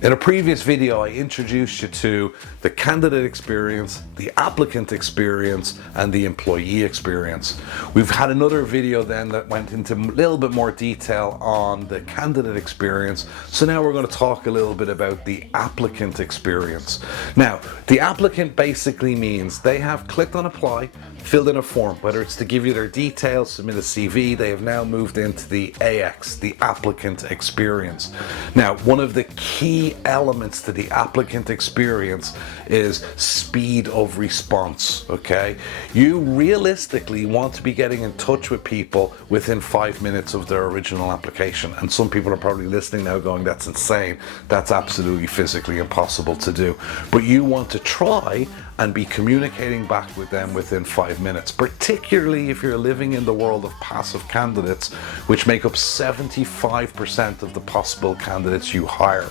In a previous video, I introduced you to the candidate experience, the applicant experience, and the employee experience. We've had another video then that went into a little bit more detail on the candidate experience. So now we're going to talk a little bit about the applicant experience. Now, the applicant basically means they have clicked on apply, filled in a form, whether it's to give you their details, submit a CV. They have now moved into the AX, the applicant experience. Now, one of the key elements to the applicant experience is speed of response. Okay, you realistically want to be getting in touch with people within 5 minutes of their original application, and some people are probably listening now going, that's insane, that's absolutely physically impossible to do. But you want to try and be communicating back with them within 5 minutes, particularly if you're living in the world of passive candidates, which make up 75% of the possible candidates you hire.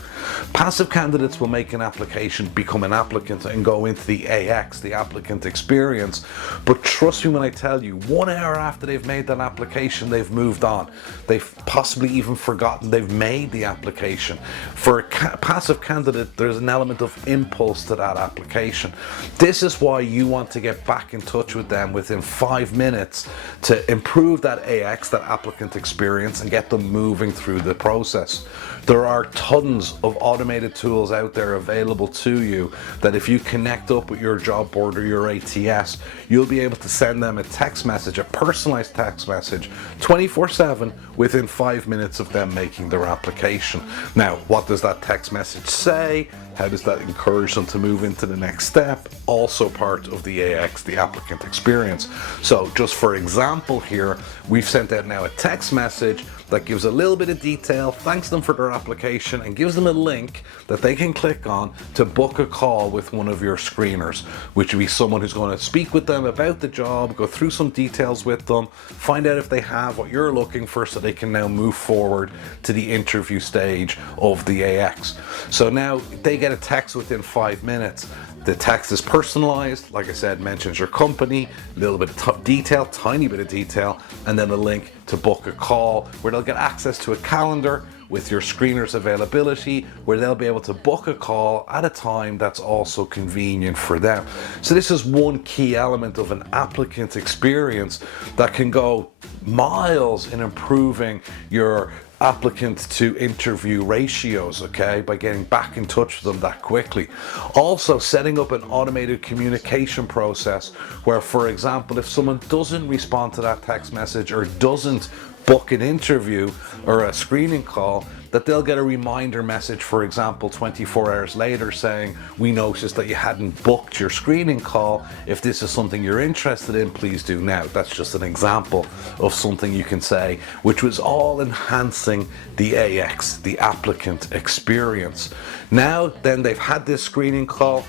Passive candidates will make an application, become an applicant, and go into the AX, the applicant experience. But trust me when I tell you, 1 hour after they've made that application, they've moved on. They've possibly even forgotten they've made the application. For a passive candidate, there's an element of impulse to that application. This is why you want to get back in touch with them within 5 minutes to improve that AX, that applicant experience, and get them moving through the process. There are tons of automated tools out there available to you that if you connect up with your job board or your ATS, you'll be able to send them a text message, a personalized text message, 24/7 within 5 minutes of them making their application. Now, what does that text message say? How does that encourage them to move into the next step? Also part of the AX, the applicant experience. So just for example here, we've sent out now a text message that gives a little bit of detail, thanks them for their application, and gives them a link that they can click on to book a call with one of your screeners, which would be someone who's going to speak with them about the job, go through some details with them, find out if they have what you're looking for so they can now move forward to the interview stage of the AX. So now they get a text within 5 minutes. The text is personalized, like I said, mentions your company, a little bit of detail, tiny bit of detail, and then a link to book a call where they'll get access to a calendar with your screener's availability, where they'll be able to book a call at a time that's also convenient for them. So this is one key element of an applicant experience that can go miles in improving your applicant to interview ratios, okay, by getting back in touch with them that quickly. Also setting up an automated communication process where, for example, if someone doesn't respond to that text message or doesn't book an interview or a screening call, that they'll get a reminder message, for example, 24 hours later saying, we noticed that you hadn't booked your screening call. If this is something you're interested in, please do now. That's just an example of something you can say, which was all enhancing the AX, the applicant experience. Now, then they've had this screening call,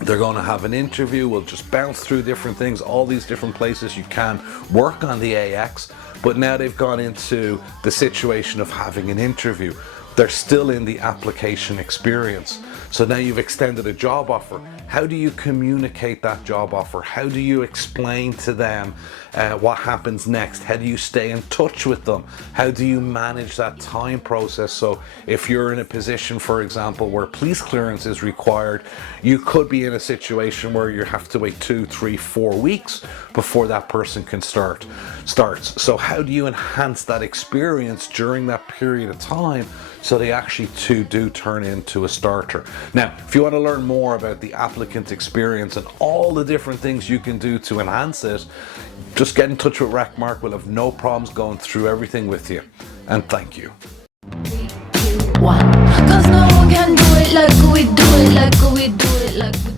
they're going to have an interview. We'll just bounce through different things, all these different places you can work on the AX. But now they've gone into the situation of having an interview. They're still in the application experience. So now you've extended a job offer. How do you communicate that job offer? How do you explain to them what happens next? How do you stay in touch with them? How do you manage that time process? So if you're in a position, for example, where police clearance is required, you could be in a situation where you have to wait 2, 3, 4 weeks before that person can starts. So how do you enhance that experience during that period of time so they actually do turn into a starter? Now, if you want to learn more about the applicant experience and all the different things you can do to enhance it, just get in touch with RecMark. We'll have no problems going through everything with you. And thank you. 3, 2, 1. 'Cause no one can do it like we do it, like we do it, like we do it.